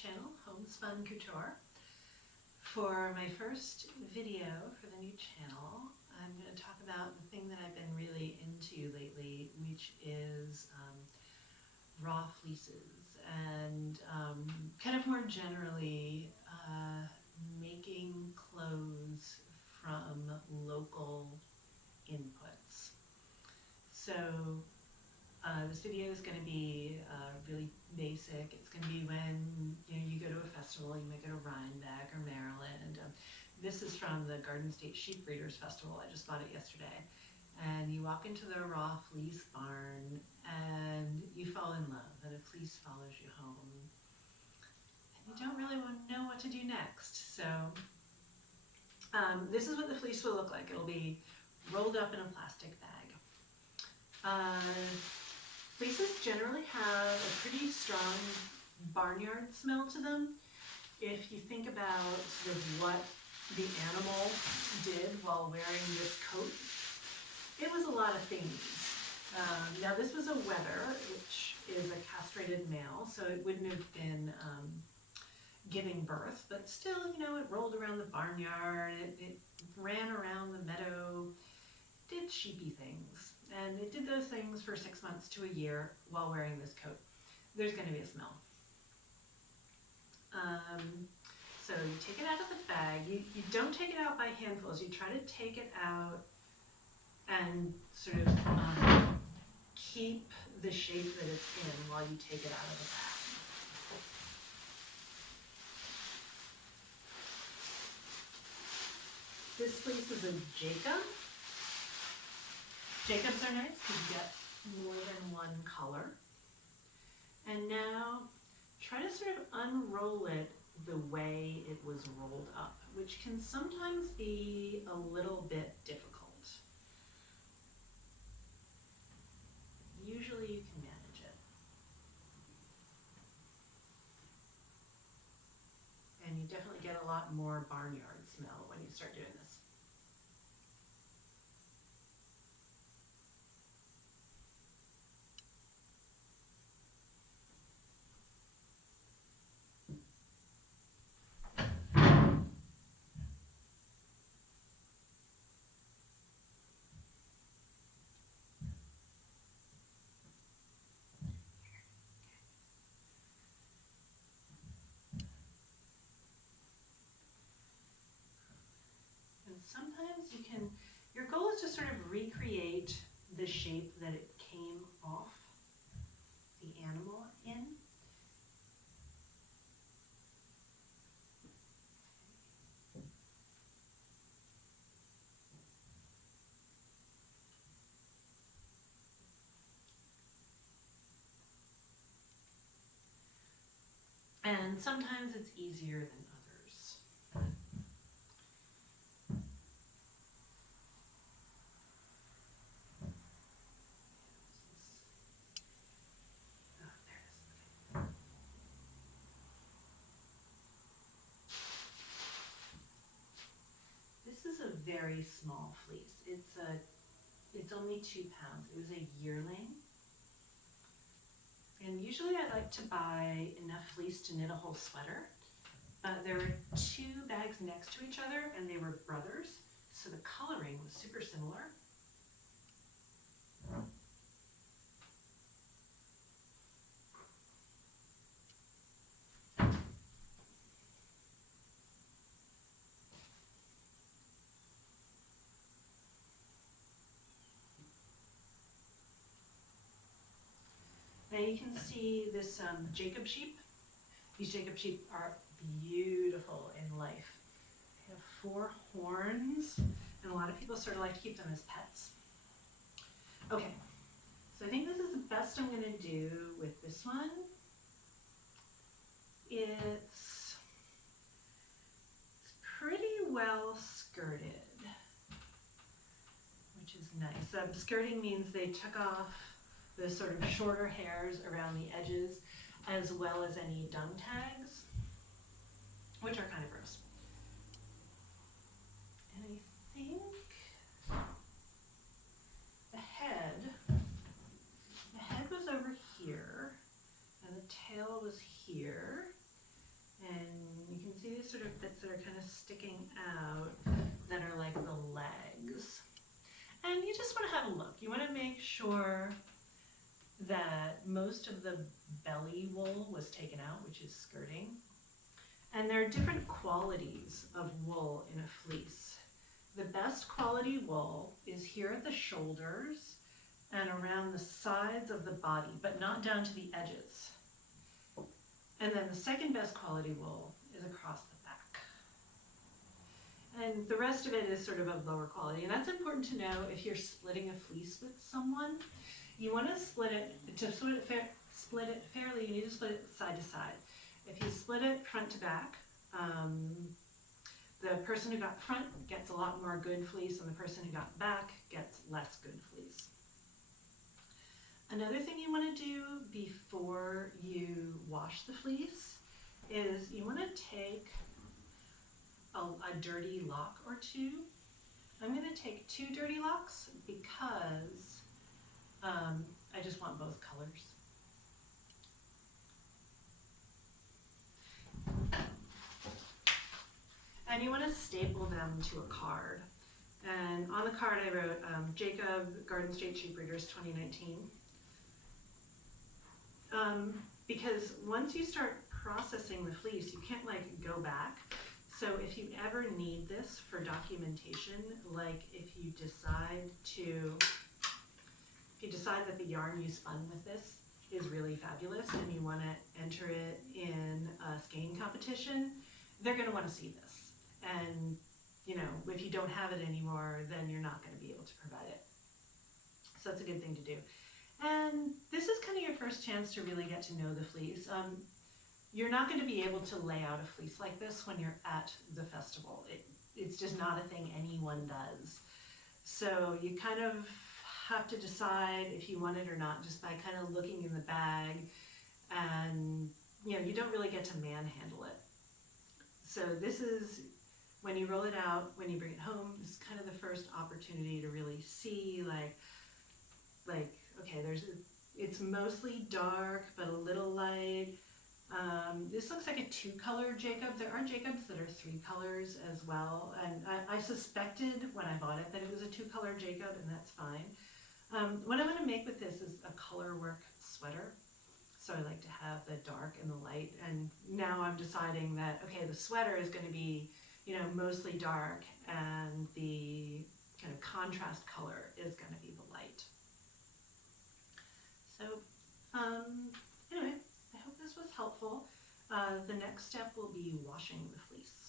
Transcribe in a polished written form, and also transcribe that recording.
channel, Homespun Couture. For my first video for the new channel, I'm going to talk about the thing that I've been really into lately, which is raw fleeces and kind of more generally making clothes from local inputs. So this video is going to be really basic. It's going to be when you go to a festival, you might go to Rhinebeck or Maryland. This is from the Garden State Sheep Breeders Festival. I just bought it yesterday. And you walk into the raw fleece barn and you fall in love, and a fleece follows you home. And you don't really want to know what to do next. So this is what the fleece will look like. It'll be rolled up in a plastic bag. Fleeces generally have a pretty strong barnyard smell to them. If you think about sort of what the animal did while wearing this coat, it was a lot of things. Now this was a wether, which is a castrated male, so it wouldn't have been giving birth, but still, it rolled around the barnyard, it ran around the meadow, did sheepy things. And it did those things for 6 months to a year while wearing this coat. There's going to be a smell. So you take it out of the bag. You don't take it out by handfuls. You try to take it out and sort of keep the shape that it's in while you take it out of the bag. This fleece is a Jacob. Jacobs are nice because you get more than one color. And now try to sort of unroll it the way it was rolled up, which can sometimes be a little bit difficult. Usually you can manage it. And you definitely get a lot more barnyard smell when you start doing this. Sometimes your goal is to sort of recreate the shape that it came off the animal in. And sometimes it's easier than others. This is a very small fleece. It's only 2 pounds. It was a yearling. And usually I like to buy enough fleece to knit a whole sweater. There were 2 bags next to each other and they were brothers, so the coloring was super similar. Now you can see this Jacob sheep. These Jacob sheep are beautiful in life. They have 4 horns, and a lot of people sort of like to keep them as pets. Okay, so I think this is the best I'm going to do with this one. It's pretty well skirted, which is nice. Skirting means they took off the sort of shorter hairs around the edges, as well as any dung tags, which are kind of gross. And I think the head was over here, and the tail was here, sticking out that are like the legs. And you just want to have a look. You want to make sure that most of the belly wool was taken out, which is skirting. And there are different qualities of wool in a fleece. The best quality wool is here at the shoulders and around the sides of the body, but not down to the edges. And then the second best quality wool is across the back. And the rest of it is sort of lower quality. And that's important to know if you're splitting a fleece with someone. You want to split it, to split it fairly, you need to split it side to side. If you split it front to back, the person who got front gets a lot more good fleece, and the person who got back gets less good fleece. Another thing you want to do before you wash the fleece is you want to take a dirty lock or two. I'm going to take 2 dirty locks because I just want both colors. And you want to staple them to a card. And on the card I wrote Jacob, Garden State Sheep Breeders 2019. Because once you start processing the fleece, you can't like go back. So if you ever need this for documentation, like if you decide that the yarn you spun with this is really fabulous and you want to enter it in a skein competition, they're going to want to see this. And you know, if you don't have it anymore, then you're not going to be able to provide it. So that's a good thing to do. And this is kind of your first chance to really get to know the fleece. You're not going to be able to lay out a fleece like this when you're at the festival. It's just not a thing anyone does. So you kind of have to decide if you want it or not just by kind of looking in the bag, and you know, you don't really get to manhandle it. So this is, when you roll it out, when you bring it home, this is kind of the first opportunity to really see like okay, it's mostly dark but a little light. This looks like a 2-color Jacob. There are Jacobs that are 3 colors as well, and I suspected when I bought it that it was a 2-color Jacob, and that's fine. What I want to make with this is a color work sweater. So I like to have the dark and the light, and now I'm deciding that, okay, the sweater is going to be, you know, mostly dark, and the kind of contrast color is going to be the light. So anyway, I hope this was helpful. The next step will be washing the fleece.